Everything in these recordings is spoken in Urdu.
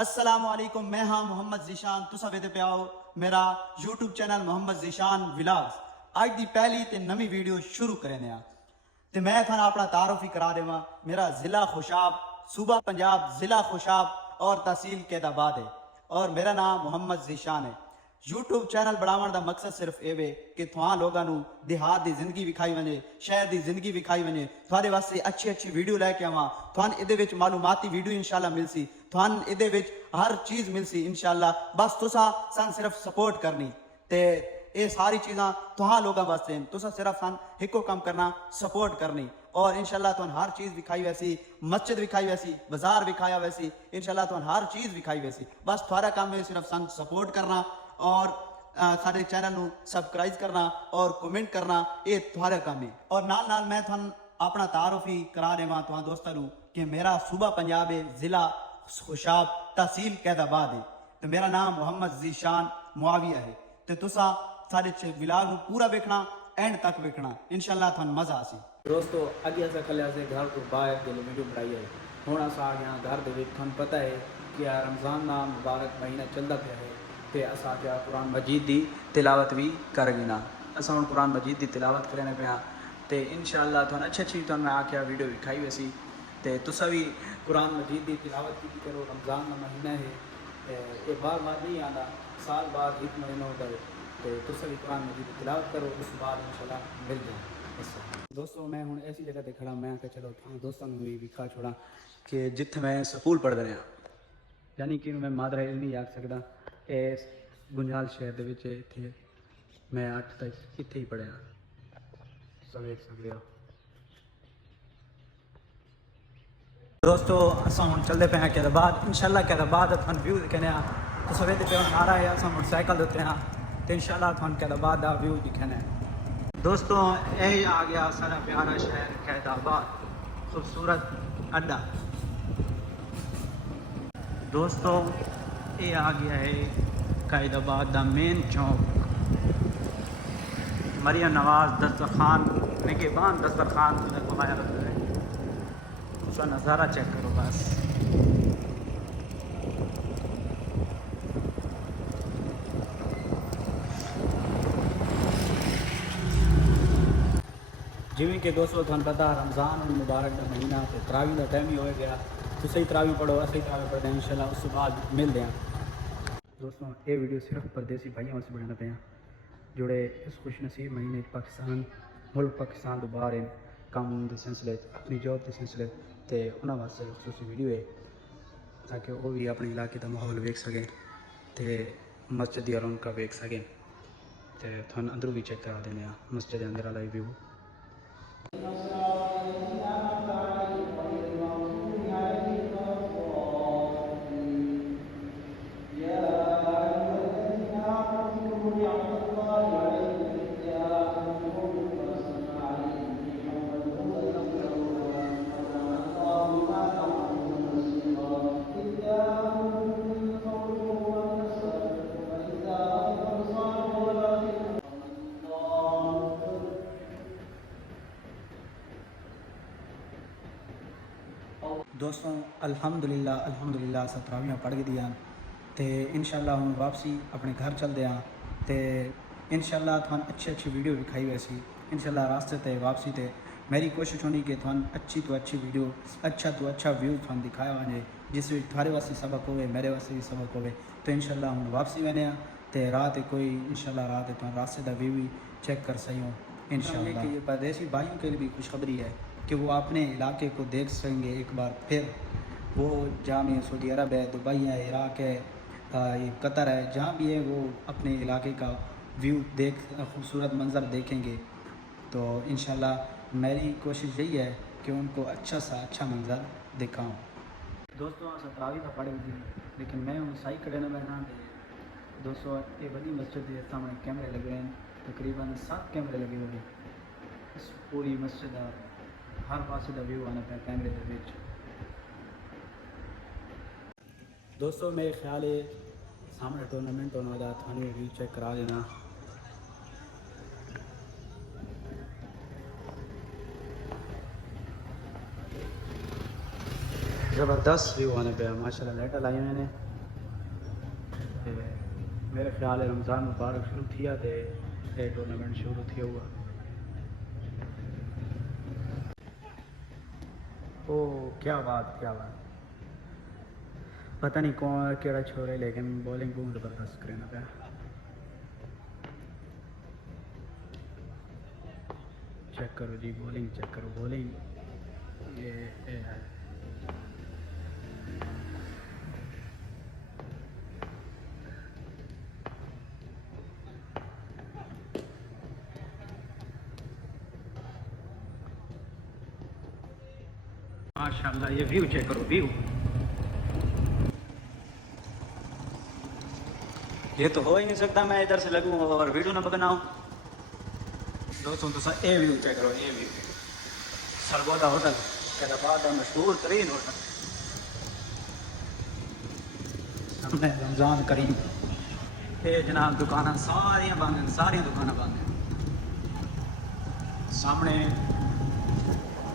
السلام علیکم، میں ہاں محمد ذیشان، تسا ویدے پہ آؤ میرا یوٹیوب چینل محمد ذیشان ولاگز۔ آج دی پہلی تے نمی ویڈیو شروع کریں دیا تے میں تھانا اپنا تعارف ہی کرا دے ماں۔ میرا ضلع خوشاب، صوبہ پنجاب، ضلع خوشاب اور تحصیل قید آباد ہے، اور میرا نام محمد ذیشان ہے۔ یوٹیوب چینل بڑھاون دا مقصد صرف اے کہ تھواں لوگاں نو دیہات دی زندگی وکھائی ونے، شہر دی زندگی وکھائی ونے، تھوڑے واسطے اچھی ویڈیو لے کے آواں، تھوان ادے وچ معلوماتی ویڈیو انشاءاللہ ملسی، تھوان ادے وچ ہر چیز ملسی انشاءاللہ۔ بس تسا سن صرف سپورٹ کرنی تے اے ساری چیزاں تہاں لوگاں واسطے ہیں، تسا صرف سن ہکو کم کرنا، سپورٹ کرنی، اور انشاءاللہ تہن ہر چیز دکھائی ویسی، مسجد دکھائی ویسی، بازار دکھایا ویسی، انشاءاللہ تہن ہر چیز دکھائی ویسی۔ بس تھوڑا کام ہے صرف سن سپورٹ کرنا اور سارے چینل نو سبسکرائب کرنا اور کومنٹ کرنا، یہ تھوڑا کام ہے۔ اور نال میں تھن اپنا تعارف ہی کرا دے ماں تہاں دوستاں نو کہ میرا صوبہ پنجاب ہے، ضلع خوشاب، تحصیل قید آباد ہے، تو میرا نام محمد ذیشان معاویہ ہے۔ تو تسا سارے ولاگ نو پورا ویکھنا، اینڈ تک ویکھنا، انشاءاللہ تھن مزہ آسی۔ دوستو اگے اسا کھلے سے گھر کو باہر دل ویڈیو بنائی ہے۔ ہن اسا آ گیا گھر دے وچ، تھن پتہ ہے کہ رمضان دا مبارک مہینہ چلدا پیا ہے تے اسا کیا قرآن مجید دی تلاوت بھی کر گینا۔ اسا ہن قرآن مجید دی تلاوت کرنے پیا تے انشاءاللہ تھن اچھی تھن میں آکھیا ویڈیو وکھائی ویسی تے تسا بھی قرآن مجید دی تلاوت کی کرو۔ رمضان دا مہینہ ہے، یہ بار بار نہیں آندا، سال بعد ایک مہینہ ہوتا ہے، تے تسا بھی قرآن مجید دی تلاوت کرو، اس بعد انشاءاللہ مل جائے۔ دوستوں میں ہوں ایسی جگہ تے کھڑا، میں کہ چلو دوستوں بھی وکھا چھوڑا کہ جتھے میں سکول پڑھدا رہا، یعنی کہ میں مادر علم نہیں آکھ سکدا، اس گنجال شہر دے وچ ایتھے میں 8 تک ایتھے ہی پڑھیا، سب ویکھ سکدے ہو۔ دوستو اساں ہن چلدے پے ہیں قید آباد، انشاءاللہ قید آباد تھن ویو دکھنے آ، تو سویرے پہ آ رہا ہے، اساں موٹر سائیکل دیتے ہیں تو انشاءاللہ تھن قید آباد دا ویو دکھنے ہیں۔ دوستوں اے آ گیا سارا پیارا شہر قید آباد، خوبصورت اڈا۔ دوستوں اے آ گیا ہے قید آباد دا مین چوک، مریم نواز دسترخوان نگہبان دسترخوان لگوایا رہتا ہے، اس کا نظارہ چیک کرو بس۔ جویں کہ دوستو تھن پتہ رمضان المبارک دا مہینہ تے تراویح دا ٹائم ہی ہو گیا، تو صحیح تراویح پڑھو، اسی تراویح پڑھتے ہیں انشاءاللہ، اس کے بعد ملتے ہیں۔ دوستوں یہ ویڈیو صرف پردیسی بھائیوں واسطے بنانا پیا جڑے اس خوش نصیب مہینے پاکستان ملک پاکستان تو باہر ہیں، کام دے سلسلے اپنی جاب کے سلسلے تے انہاں واسطے خصوصی ویڈیو ہے تاکہ وہ بھی اپنے علاقے دا ماحول ویکھ سکیں تے مسجد دی رونقاں ویکھ سکیں تے تھن اندروں بھی چیک کرا دینے مسجد دے اندر والا ویو۔ دوستوں الحمدللہ اساں تراویحاں پڑھ کے دیاں تے انشاءاللہ ہن واپسی اپنے گھر چلدے ہاں تے انشاءاللہ تھان اچھی ویڈیو دکھائی ویسی انشاءاللہ راستے تے واپسی تے میری کوشش ہونی کہ تھان اچھی تو اچھی ویڈیو، اچھا تو اچھا ویو تھان دکھایا ونے جس وچ تھارے واسطے سبق ہوئے، میرے واسطے بھی سبق ہوئے۔ تو انشاءاللہ ہن واپسی وینے ہاں تے رات کوئی انشاءاللہ رات تھان راستے دا ویو بھی چیک کر سکیں انشاءاللہ۔ کہ یہ پردیسی بھائیوں کے لیے بھی خوشخبری ہے کہ وہ اپنے علاقے کو دیکھ سکیں گے ایک بار پھر، وہ جہاں بھی سعودی عرب ہے، دبئی ہے، عراق ہے، قطر ہے، جہاں بھی ہے وہ اپنے علاقے کا ویو دیکھ، خوبصورت منظر دیکھیں گے۔ تو انشاءاللہ میری کوشش یہی ہے کہ ان کو اچھا سا اچھا منظر دکھاؤں۔ دوستوں اساں تراویح تو پڑھ دی لیکن میں ہوں صحیح کھڑے نہ بیٹھا تے دوستوں یہ بڑی مسجد کے سامنے کیمرے لگے ہیں، تقریباً 7 کیمرے لگے ہوئے ہیں اس پوری مسجد کا، ہر پاسے دا ویو آنا پیا کیمرے دے وچ۔ دوستوں میرے خیال ہے سامنے ٹورنامنٹ ہونے والا، تھانوں ویو چیک کرا دینا۔ زبردست ویو آنے پہ ماشاء اللہ لائٹ لائی میں نے میرے خیال ہے رمضان مبارک شروع تھیا تے یہ ٹورنامنٹ شروع تھیا ہوا او کیا بات پتہ نہیں کون کیڑا چھوڑے لیکن بولنگ بہت زبردست کرنا پیا چیک کرو جی بولنگ چیک کرو بولنگ یہ ہے ماشاء اللہ یہ ویو چیک کرو ویو یہ تو ہو ہی نہیں سکتا میں ادھر سے لگوں اور ویڈیو نہ بناؤں دوستوں تو اے ویو چیک کرو اے ویو سرگودا ہوٹل کہتا بعد مشہور ترین ہوٹل سامنے رمضان کریم یہ جناب دکانیں ساری بند ہیں ساری دکانیں بند ہیں سامنے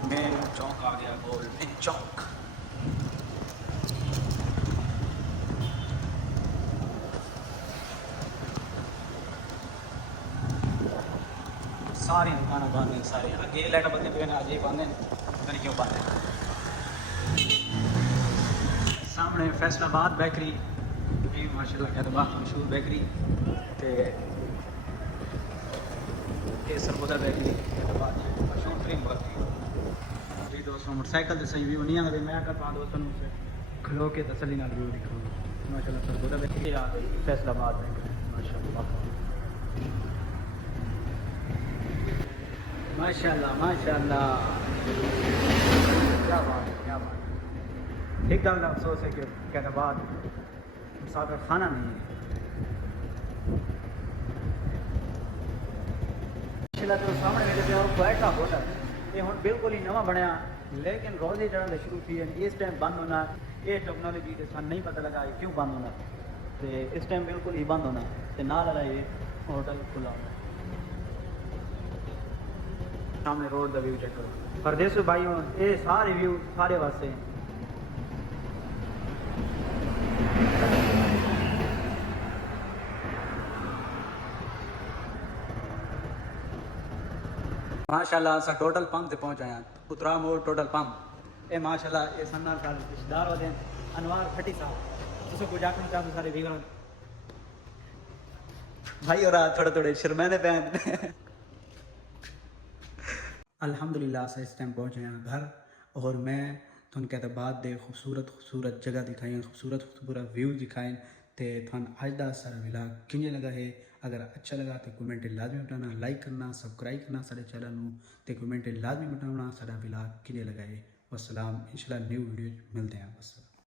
مین چوک آ گیا گول مین چوک ساری دکانیں بند ہیں ساری اگے لائٹ بندے پہ آج یہ بند ہیں پتہ نہیں کیوں بند ہیں سامنے فیصل آباد بیکری بھی ماشاء اللہ کہتے بہت مشہور بیکری تے سرگودا بیکری کہتے بہت مشہور ترین بیکری جی دوستوں موٹر سائیکل سے صحیح ویو نہیں آتے میں کہتا ہوں دوستوں سے کھلو کے تسلی نال ویو دکھاؤں ماشاء اللہ سرگودا بیکری آ گئی فیصل آباد بیکری ماشاء اللہ ماشاء اللہ کیا بات ہے ایک دم افسوس ہے کہ کہتے بعد مسافر خانہ نہیں ہے سامنے میرے پہ بیٹھا ہوٹل یہ ہوں بالکل ہی نواں بنیا لیکن روزی چڑھنا شروع کی ہے اس ٹائم بند ہونا یہ ٹیکنالوجی کے ساتھ نہیں پتہ لگا کیوں بند ہونا تو اس ٹائم بالکل ہی بند ہونا تو نہ لگا یہ ہوٹل کھلا ہونا سامنے روڈ دا ویو چیک کرو پردیسو بھائیوں یہ سارے ویو سارے واسطے ماشاء اللہ اصل ٹوٹل پمپ سے پہنچ آیا اترا موڑ ٹوٹل پمپ یہ ماشاء اللہ یہ سنار سال رشتہ دار ہوتے ہیں انوار پھٹی صاحب تو کچھ آخر چاہتے سارے ویگر بھائی اور تھوڑے تھوڑے شرمینے پہن الحمدللہ سے اس ٹائم پہنچے ہیں گھر اور میں تھن کہتا بعد دے خوبصورت جگہ دکھائیں خوبصورت ویو دکھائیں تے تھن آج دا سارا ولاگ کنجے لگا ہے اگر اچھا لگا تو کمنٹ لازمی بٹانا لائک کرنا سبسکرائب کرنا سارے چینل نو تے کمنٹ لازمی بٹانا سارا ولاگ کنجے لگا ہے والسلام انشاءاللہ نیو ویڈیو ملتے ہیں بس